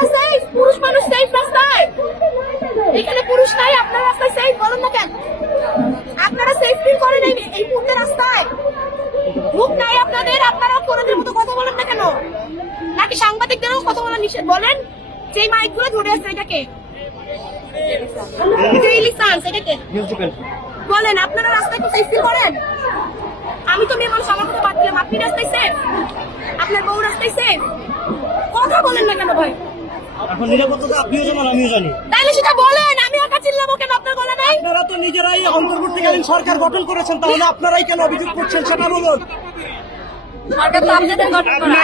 রাস্তা সেফ পুরুষ মানুষ সেফ রাস্তায়। এখানে পুরুষ নাই আপনার রাস্তায় সেফ বলুন না কেন? আপনারা সেফ ফিল করেন এই মুহূর্তে রাস্তায়। মুখ নাই আপনাদের আপনারা কোনদের মতো কথা বলেন না কেন? নাকি সাংবাদিকদেরও কথা বলা নিষেধ? বলেন যে মাইকগুলো ধরে আছে এটাকে। বলেন আপনারা রাস্তায় সেফ ফিল করেন? আমি তো মেয়ে মানুষ আমার কথা বাদ দিলাম। আপনি রাস্তায় সেফ আপনার বউ রাস্তায় সেফ কথা বলেন না কেন ভাই? এখন নিরাপত্তা আপনিও জানেন আমিও জানি। তাইলে সেটা বলেন আমি একা চিল্লাবো কেন আপনার গলা নাই? আপনারা তো নিজেরাই অন্তর্বর্তীকালীন সরকার গঠন করেছেন তাহলে আপনারাই কেন অভিযোগ করছেন সেটা বলুন। সরকার তো আপনাদের গঠন করা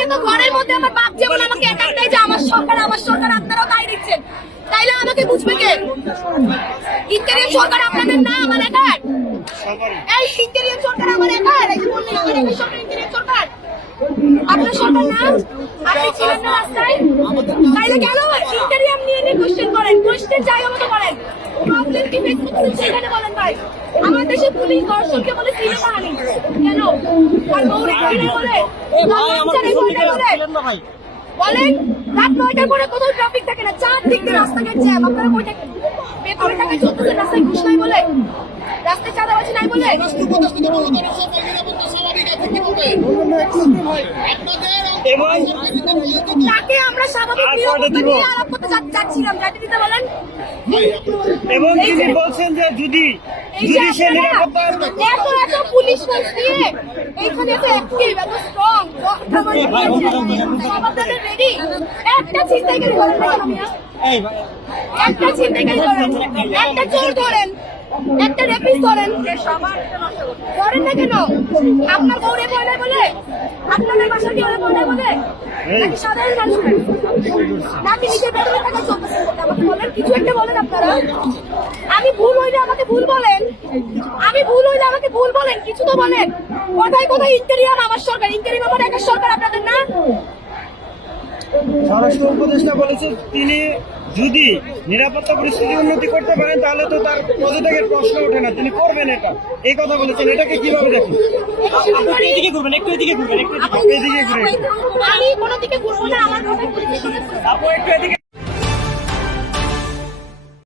কিন্তু ঘরের মধ্যে আমার বাপ যেমন আমাকে একা দেয় যে আমার সরকার আমার সরকার আপনারাও তাই দিচ্ছেন। তাইলে আমাকে বুঝবে কে? সরকার আপনাদের না আমার একার? এই সরকার আমার একার? এই যে বললেন আমার একার সরকার আপনি ছিলেন না রাস্তায়। তাইলে কেন ইন্টারিয়াম নিয়ে নিয়ে কোশ্চেন করেন? কোশ্চেন জায়গা মতো করেন প্রবলেম কি ফেস সেখানে বলেন ভাই। আমার দেশে পুলিশ দর্শককে বলে সিনে কাহানি কেন? আর বউরে বলে? বলে বলেন রাত নয়টার পরে কোথাও ট্রাফিক থাকে না। চার দিক দিয়ে রাস্তাঘাট জ্যাম। আপনারা কই থাকেন? টাকা চলতেছে রাস্তায়। ঘুষ নাই বলে? রাস্তায় চাঁদাবাজি নাই বলে? এবং তাকে আমরা স্বাভাবিক আর নিরাপত্তা কয়টা দিব? দিয়ে আলাপ করতে যা- যাচ্ছিলাম। বলেন। এবং তিনি বলছেন যে যদি যদি সে নিরাপত্তা এত এত পুলিশ ফোর্স দিয়ে এইখানে এত অ্যাক্টিভ এত স্ট্রং সব রেডি একটা? এই ভাই। একটা ছিনতাইকারী ধরেন। একটা চোর ধরেন। একটা রেপিস ধরেন। ধরেন না কেন? আপনার বউরে পয়লা বলে? আপনাদের কি বলে নাকি সাধারণ মানুষ নাকি নিজের বেতনে টাকা চলতেছে? আমাকে বলেন কিছু একটা বলেন আপনারা। আমি ভুল হইলে আমাকে ভুল বলেন। আমি ভুল হইলে আমাকে ভুল বলেন কিছু তো বলেন। কোথায় কোথায় ইন্টারিয়াম আমার সরকার? ইন্টারিয়াম আমার একটা সরকার আপনাদের না? স্বরাষ্ট্র উপদেষ্টা বলেছেন তিনি যদি নিরাপত্তা পরিস্থিতি উন্নতি করতে পারেন তাহলে তো তার পদত্যাগের প্রশ্ন ওঠে না। তিনি করবেন এটা। এই কথা বলেছেন। এটাকে কীভাবে দেখেন? আপনি এদিকে ঘুরবেন একটু এদিকে ঘুরবেন একটু এদিকে- ঘুরে আমি কোনো দিকে ঘুরবো না আমার আপু একটু এদিকে